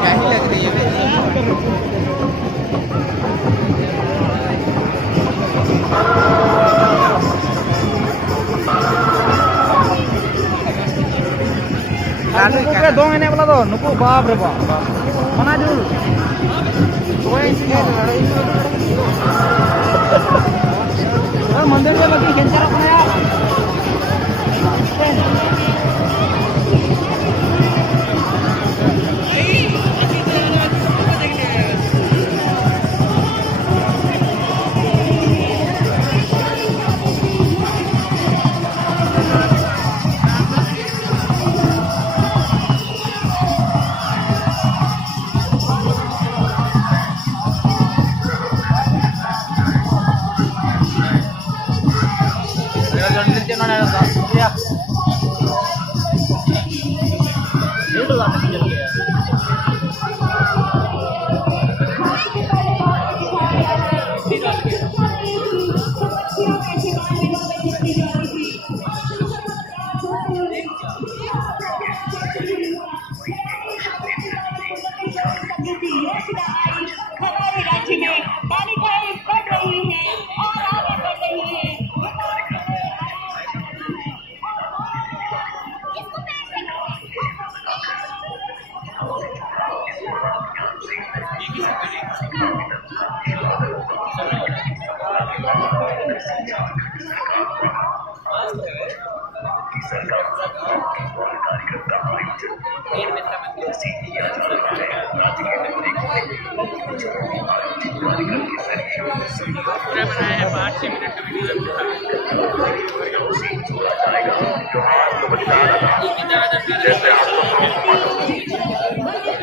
क्या ही लग रही है दो महीने वाला तो नुकु बाप रे बाप मना जरूर मंदिर में लगी खेलता रखना यार जैसे आप लोग